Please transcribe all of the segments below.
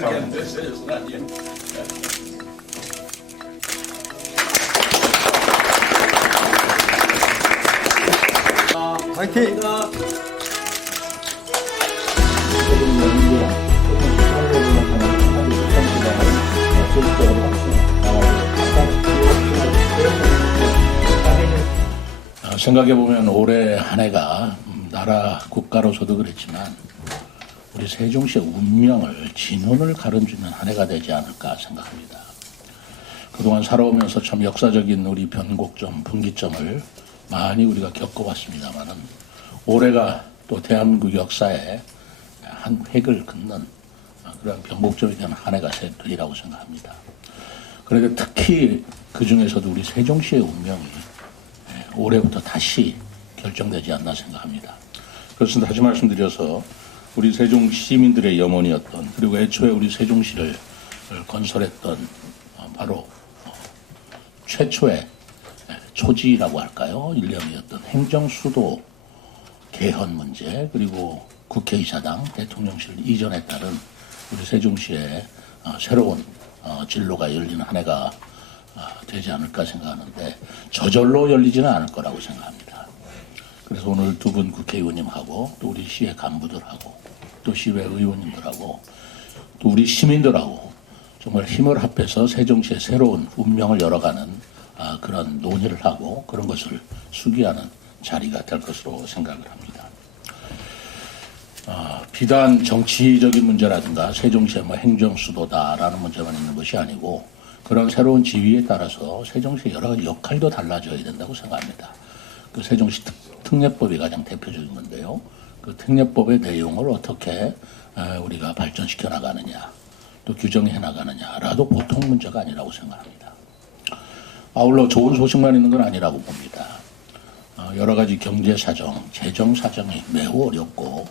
그렇게 하는 데서는 아니에요. 화이팅! 어, 생각해보면 올해 한 해가 음, 나라 국가로서도 그랬지만 우리 세종시의 운명을 진혼을 가름주는 한 해가 되지 않을까 생각합니다. 그동안 살아오면서 참 역사적인 우리 변곡점, 분기점을 많이 우리가 겪어왔습니다만은 올해가 또 대한민국 역사에 한 획을 긋는 그런 변곡점이 되는 한 해가 되리라고 생각합니다. 그러니까 특히 그 중에서도 우리 세종시의 운명이 올해부터 다시 결정되지 않나 생각합니다. 그렇습니다. 다시 말씀드려서 우리 세종 시민들의 염원이었던 그리고 애초에 우리 세종시를 건설했던 어, 바로 어, 최초의 초지라고 할까요? 일념이었던 행정수도 개헌 문제 그리고 국회의사당 대통령실 이전에 따른 우리 세종시의 어, 새로운 어, 진로가 열리는 한 해가 어, 되지 않을까 생각하는데 저절로 열리지는 않을 거라고 생각합니다. 그래서 오늘 두 분 국회의원님하고 또 우리 시의 간부들하고 또 시의회 의원님들하고 또 우리 시민들하고 정말 힘을 합해서 세종시의 새로운 운명을 열어가는 아, 그런 논의를 하고 그런 것을 수기하는 자리가 될 것으로 생각을 합니다. 아, 비단 정치적인 문제라든가 세종시의 뭐 행정수도다라는 문제만 있는 것이 아니고 그런 새로운 지위에 따라서 세종시의 여러 가지 역할도 달라져야 된다고 생각합니다. 그 세종시 특, 특례법이 가장 대표적인 건데요. 그 특례법의 내용을 어떻게 에, 우리가 발전시켜 나가느냐, 또 규정해 나가느냐라도 보통 문제가 아니라고 생각합니다. 아울러 좋은 소식만 있는 건 아니라고 봅니다. 어, 여러 가지 경제 사정, 재정 사정이 매우 어렵고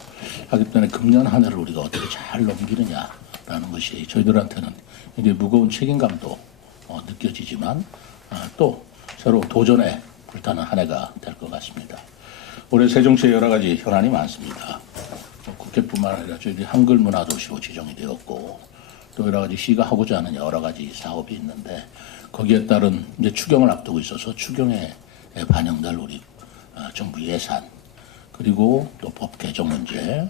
하기 때문에 금년 한 해를 우리가 어떻게 잘 넘기느냐라는 것이 저희들한테는 굉장히 무거운 책임감도 어, 느껴지지만 아, 또 새로 도전에 불타는 한 해가 될 것 같습니다. 올해 세종시에 여러 가지 현안이 많습니다. 뭐 국회뿐만 아니라 저희들이 한글 문화 도시로 지정이 되었고 또 여러 가지 시가 하고자 하는 여러 가지 사업이 있는데 거기에 따른 이제 추경을 앞두고 있어서 추경에 반영될 우리 어, 정부 예산 그리고 또 법 개정 문제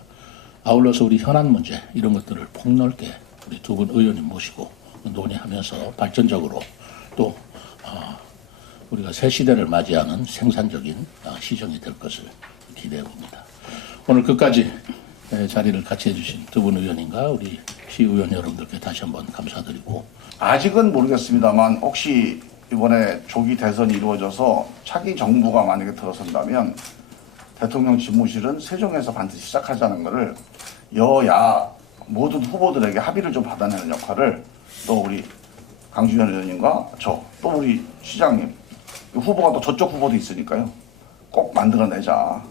아울러서 우리 현안 문제 이런 것들을 폭넓게 우리 두 분 의원님 모시고 논의하면서 발전적으로 또 어, 우리가 새 시대를 맞이하는 생산적인 어, 시정이 될 것을 기대해 봅니다. 오늘 끝까지 에, 자리를 같이 해주신 두 분 의원님과 우리 시의원 여러분들께 다시 한번 감사드리고 아직은 모르겠습니다만 혹시 이번에 조기 대선이 이루어져서 차기 정부가 만약에 들어선다면 대통령 집무실은 세종에서 반드시 시작하자는 것을 여야 모든 후보들에게 합의를 좀 받아내는 역할을 또 우리 강주현 의원님과 저 또 우리 시장님 후보가 또 저쪽 후보도 있으니까요 꼭 만들어내자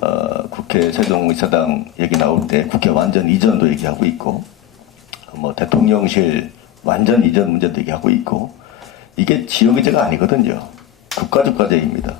어, 국회 세종의사당 얘기 나올 때 국회 완전 이전도 얘기하고 있고 뭐 대통령실 완전 이전 문제도 얘기하고 있고 이게 지역의제가 아니거든요. 국가적 과제입니다.